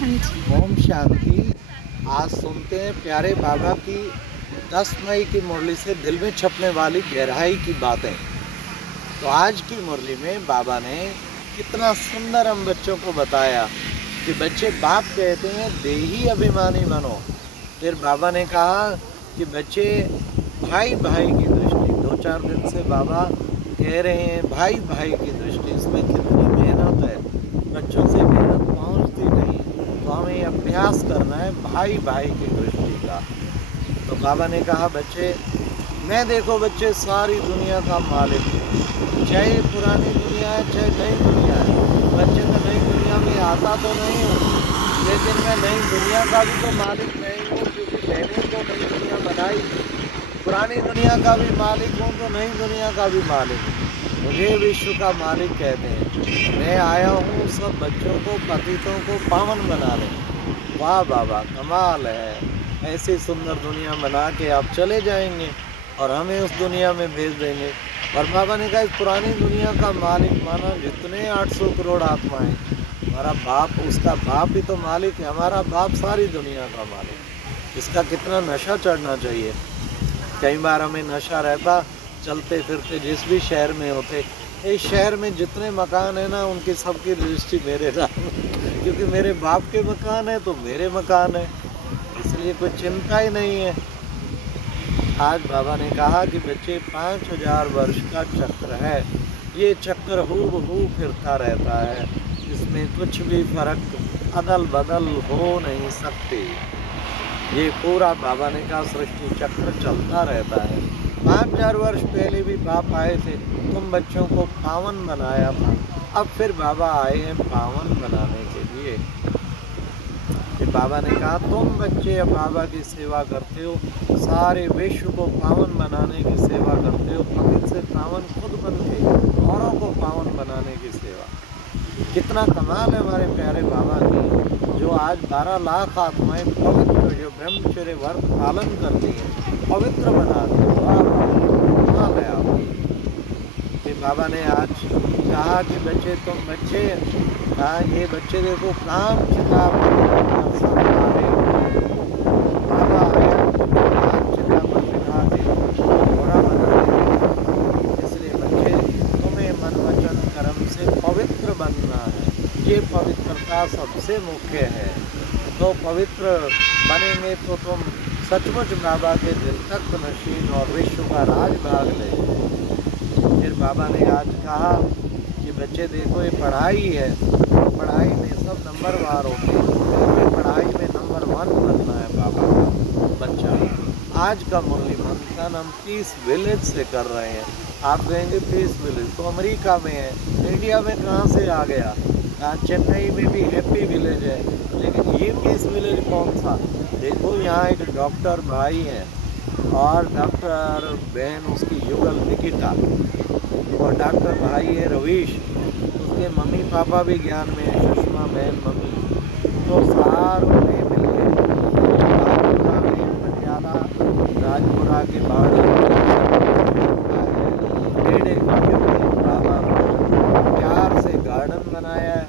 हाँ जी। ओम शांति। आज सुनते हैं प्यारे बाबा की 10 मई की मुरली से दिल में छपने वाली गहराई की बातें। तो आज की मुरली में बाबा ने कितना सुंदर हम बच्चों को बताया कि बच्चे बाप कहते हैं देही अभिमानी बनो। फिर बाबा ने कहा कि बच्चे भाई भाई की दृष्टि, 2-4 दिन से बाबा कह रहे हैं भाई भाई की दृष्टि, इसमें कितनी मेहनत है, बच्चों से मेहनत पहुंचती नहीं, तो हमें अभ्यास करना है भाई भाई की दृष्टि का। तो बाबा ने कहा बच्चे, मैं देखो बच्चे सारी दुनिया का मालिक हूँ, चाहे पुरानी दुनिया है चाहे नई दुनिया है। बच्चे मैं नई दुनिया में आता तो नहीं हूँ, लेकिन मैं नई दुनिया का भी तो मालिक नहीं हूँ, क्योंकि मैंने तो नई दुनिया बनाई। पुरानी दुनिया का भी मालिक हूँ तो नई दुनिया का भी मालिक हूँ। मुझे विश्व का मालिक कहते हैं। मैं आया हूँ सब बच्चों को, पतितों को पावन बनाने। वाह बाबा, कमाल है। ऐसी सुंदर दुनिया बना के आप चले जाएंगे और हमें उस दुनिया में भेज देंगे। और बाबा ने कहा इस पुरानी दुनिया का मालिक माना जितने 800 करोड़ आत्माएं, हमारा बाप, उसका बाप ही तो मालिक है। हमारा बाप सारी दुनिया का मालिक। इसका कितना नशा चढ़ना चाहिए। कई बार हमें नशा रहता, चलते फिरते जिस भी शहर में होते, इस शहर में जितने मकान है ना, उनकी सबकी रजिस्ट्री मेरे नाम, क्योंकि मेरे बाप के मकान है तो मेरे मकान है, इसलिए कोई चिंता ही नहीं है। आज बाबा ने कहा कि बच्चे 5000 वर्ष का चक्र है, ये चक्र हूबहू फिरता रहता है, इसमें कुछ भी फर्क अदल बदल हो नहीं सकती। ये पूरा बाबा ने कहा सृष्टि चक्र चलता रहता है। 5000 वर्ष पहले भी बाप आए थे, तुम बच्चों को पावन बनाया था। अब फिर बाबा आए हैं पावन बनाने के लिए। फिर बाबा ने कहा तुम बच्चे अब बाबा की सेवा करते हो, सारे विश्व को पावन बनाने की सेवा करते हो, पवित्र से पावन खुद बन के औरों को पावन बनाने की सेवा। कितना कमाल है हमारे प्यारे बाबा की, जो आज 12 लाख आत्माएं पवित्र, जो ब्रह्मचर्य व्रत पालन करती हैं, पवित्र बनाती हैं। वाह कमाल है आपकी। फिर बाबा ने आज कहा कि बच्चे तुम बच्चे, हाँ ये बच्चे देखो काम चिता सब आए, बाबा आया काम चिता पर बिठा के घोड़ा बना के। इसलिए बच्चे तुम्हें मन वचन कर्म से पवित्र बनना है, ये पवित्रता सबसे मुख्य है। तो पवित्र बनेंगे तो तुम सचमुच बाबा के दिल तक नशीन और विश्व का राज भाग ले। फिर बाबा ने आज कहा कि बच्चे देखो ये पढ़ाई है, पढ़ाई में सब नंबरवार होते हैं, पढ़ाई में नंबर 1 बनना है बाबा का बच्चा। आज का मुरली मंथन हम पीस विलेज से कर रहे हैं। आप कहेंगे पीस विलेज तो अमेरिका में है, इंडिया में कहाँ से आ गया। चेन्नई में भी हैप्पी विलेज है, लेकिन ये पीस विलेज कौन सा। देखो यहाँ एक डॉक्टर भाई हैं और डॉक्टर बहन उसकी युगल निकिता, और डॉक्टर भाई है रवीश, उसके मम्मी पापा भी ज्ञान में है, सुषमा बहन मम्मी। तो सारों ने मिलकर पटियाला राजपुरा के बाबा प्यार से गार्डन बनाया है।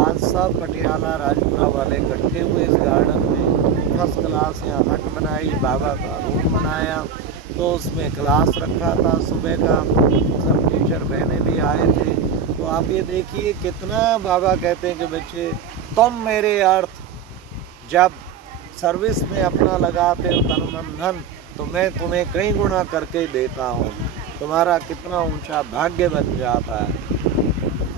आज सब पटियाला राजपुरा वाले इकट्ठे हुए इस गार्डन में, फर्स्ट क्लास यहाँ हट बनाई, बाबा का रूम बनाया, तो उसमें क्लास रखा था सुबह का, सब टीचर बहनें भी आए थे। तो आप ये देखिए कितना बाबा कहते हैं कि बच्चे तुम मेरे अर्थ जब सर्विस में अपना लगाते हो तन मन धन, तो मैं तुम्हें कई गुना करके देता हूँ, तुम्हारा कितना ऊंचा भाग्य बन जाता है।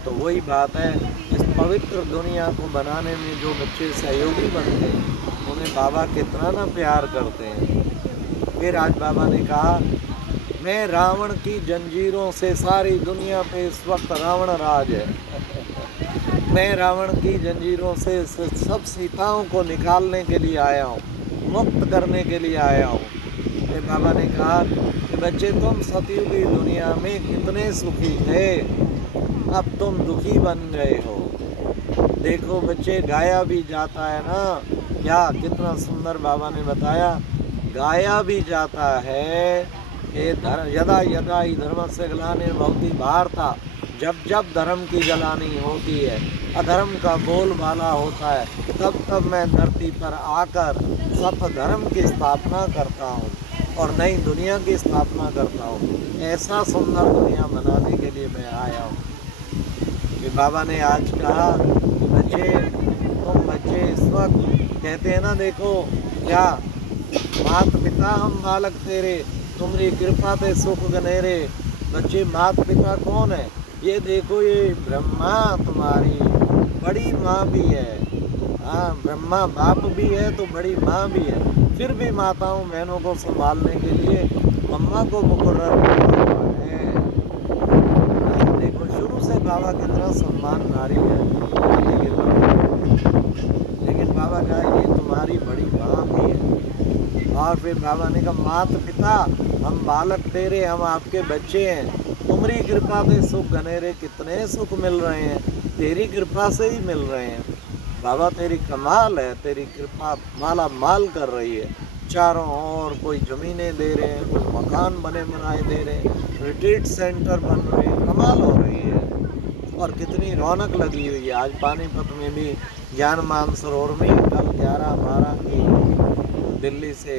तो वही बात है, इस पवित्र दुनिया को बनाने में जो बच्चे सहयोगी बनते हैं, उन्हें बाबा कितना ना प्यार करते हैं। फिर आज बाबा ने कहा मैं रावण की जंजीरों से, सारी दुनिया पे इस वक्त रावण राज है मैं रावण की जंजीरों से सब सीताओं को निकालने के लिए आया हूँ, मुक्त करने के लिए आया हूँ। फिर बाबा ने कहा कि बच्चे तुम सतयुगी दुनिया में कितने सुखी थे, अब तुम दुखी बन गए हो। देखो बच्चे गाया भी जाता है ना, क्या कितना सुंदर बाबा ने बताया, गाया भी जाता है ये यदा यदा ही धर्म से ग्लानिर्भवति भारता, जब जब धर्म की जलानी होती है, अधर्म का बोलबाला होता है, तब तब मैं धरती पर आकर सत्य धर्म की स्थापना करता हूँ और नई दुनिया की स्थापना करता हूँ। ऐसा सुंदर दुनिया बनाने के लिए मैं आया हूँ। कि बाबा ने आज कहा कि बच्चे, तुम बच्चे इस वक्त कहते हैं ना, देखो क्या मात पिता हम बालक तेरे, तुम्हारी कृपा ते सुख गनेरे। बच्चे, मात पिता कौन है? ये देखो, ये ब्रह्मा तुम्हारी बड़ी माँ भी है। हाँ, ब्रह्मा बाप भी है तो बड़ी माँ भी है। फिर भी माताओं बहनों को संभालने के लिए मम्मा को मुकर्रर किया हुआ है। देखो, शुरू से बाबा कितना सम्मान नारी है, लेकिन बाबा का ये तुम्हारी बड़ी माँ भी है। और फिर बाबा ने कहा, मात पिता हम बालक तेरे, हम आपके बच्चे हैं। तुम्हारी कृपा से सुख घनेरे, कितने सुख मिल रहे हैं, तेरी कृपा से ही मिल रहे हैं। बाबा तेरी कमाल है, तेरी कृपा माला माल कर रही है। चारों ओर कोई ज़मीनें दे रहे हैं, कोई मकान बने बनाए दे रहे हैं, रिट्रीट सेंटर बन रहे हैं, कमाल हो रही है। और कितनी रौनक लगी हुई है। आज पानीपत में भी ज्ञान मानसरोवर में कल 11-12 की दिल्ली से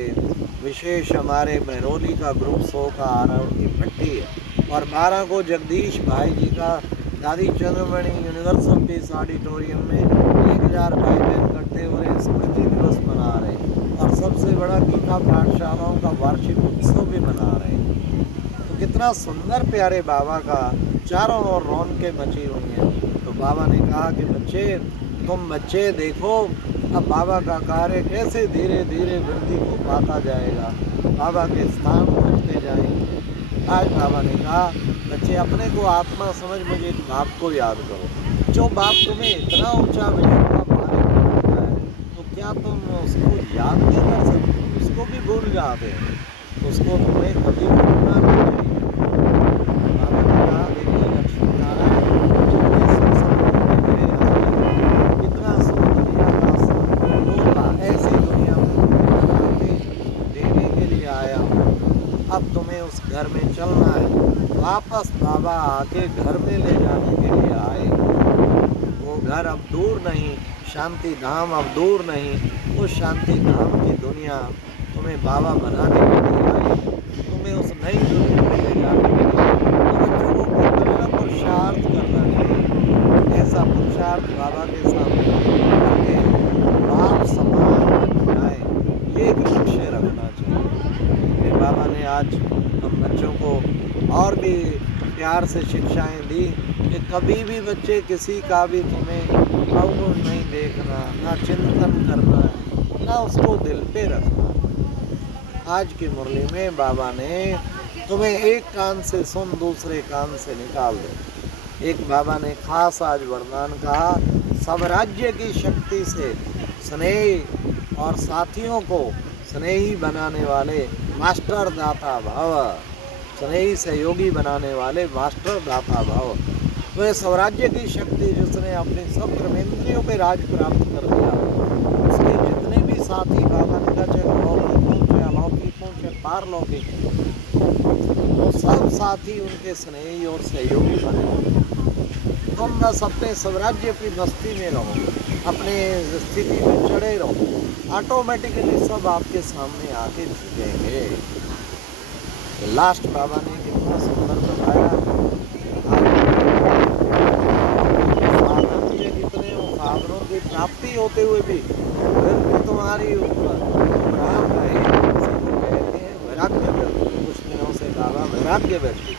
विशेष हमारे महरौली का ग्रुप 100 का आरव की भट्टी है, और 12 को जगदीश भाई जी का दादी चंद्रमणि यूनिवर्सल पीस ऑडिटोरियम में 1000 भाई बहन इकट्ठे हो रहे, स्मृति दिवस मना रहे हैं, और सबसे बड़ा गीता पाठशालाओं का वार्षिक उत्सव भी मना रहे हैं। तो कितना सुंदर प्यारे बाबा का चारों ओर रौनकें मची हुई हैं। तो बाबा ने कहा कि बच्चे, तुम बच्चे देखो, अब बाबा का कार्य कैसे धीरे धीरे वृद्धि को पाता जाएगा, बाबा के स्थान बढ़ते जाएंगे। आज बाबा ने कहा, बच्चे अपने को आत्मा समझ, मुझे एक बाप को याद करो। जो बाप तुम्हें इतना ऊंचा विश्व का मालिक बनाता है, तो क्या तुम उसको याद नहीं कर सकते? उसको भी भूल जाते हैं, उसको तुम्हें कभी भूलना नहीं चाहिए। बाबा ने कहा, देखिए लक्ष्मी नारायण जितने सुख संपन्न मेरे यहाँ, कितना सुख दुनिया का होगा, ऐसी दुनिया में देने के लिए आया हूँ। अब तुम्हें उस घर में चलना है, वापस बाबा आके घर में ले जाने के लिए आए। वो घर अब दूर नहीं, शांति धाम अब दूर नहीं, उस शांति धाम की दुनिया तुम्हें बाबा बनाने के लिए आए। तुम्हें उस नई दुनिया में ले जाने के लिए बच्चों को कितना पुरुषार्थ करना चाहिए। ऐसा पुरुषार्थ बाबा के सामने करके बाप समान बन जाए, ये एक लक्ष्य रखना चाहिए। फिर बाबा ने आज हम बच्चों को और भी प्यार से शिक्षाएं दी कि कभी भी बच्चे किसी का भी तुम्हें अवगुण नहीं देखना, ना चिंतन करना है, ना उसको दिल पे रखना। आज की मुरली में बाबा ने तुम्हें एक कान से सुन, दूसरे कान से निकाल दे। एक बाबा ने खास आज वरदान कहा, सब राज्य की शक्ति से स्नेह और साथियों को स्नेही बनाने वाले मास्टर दाता भाव, स्नेही सहयोगी बनाने वाले मास्टर दाता भाव। तो ये स्वराज्य की शक्ति जिसने अपने सब कर्मेंद्रियों पे राज प्राप्त कर लिया, उसके जितने भी साथी बाबा ने कहा, चाहे लौकिक हों, चाहे अलौकिक हों, चाहे पारलौकिक, वो सब साथी उनके स्नेही और सहयोगी बने। तुम बस अपने स्वराज्य की मस्ती में रहो, अपने स्थिति में चढ़े रहो, ऑटोमेटिकली सब आपके सामने आके झुकेंगे। तो लास्ट बाबा ने कितना सुंदर बताया। साधन के कितने साधनों की प्राप्ति होते हुए भी फिर भी तुम्हारी ऊपर राम रहे, कहते हैं वैराग्य व्यक्ति। कुछ दिनों से बाबा वैराग्य व्यक्ति,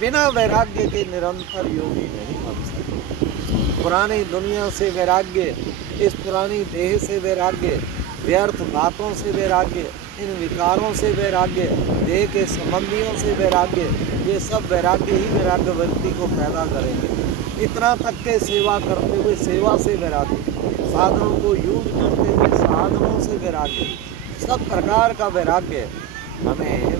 बिना वैराग्य के निरंतर योगी नहीं बन सकते। पुरानी दुनिया से वैराग्य, इस पुरानी देह से वैराग्य, व्यर्थ बातों से वैराग्य, इन विकारों से वैराग्य, देह के संबंधियों से वैराग्य, ये सब वैराग्य ही वैराग्य व्यक्ति को पैदा करेंगे। इतना तक के सेवा करते हुए सेवा से वैराग्य, साधनों को यूज करते हुए साधनों से वैराग्य, सब प्रकार का वैराग्य हमें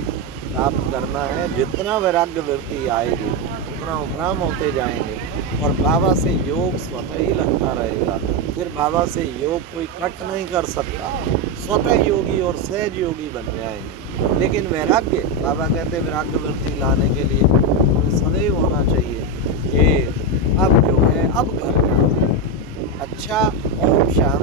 प्राप्त करना है। जितना वैराग्य वृत्ति आएगी उतना उपराम होते जाएंगे, और बाबा से योग स्वतः ही लगता रहेगा। फिर बाबा से योग कोई कट नहीं कर सकता, स्वतः योगी और सहज योगी बन जाएंगे। लेकिन वैराग्य, बाबा कहते हैं वैराग्य वृत्ति लाने के लिए हमें सदैव होना चाहिए कि अब जो है, अब घर जाना, अच्छा, ओम शांति।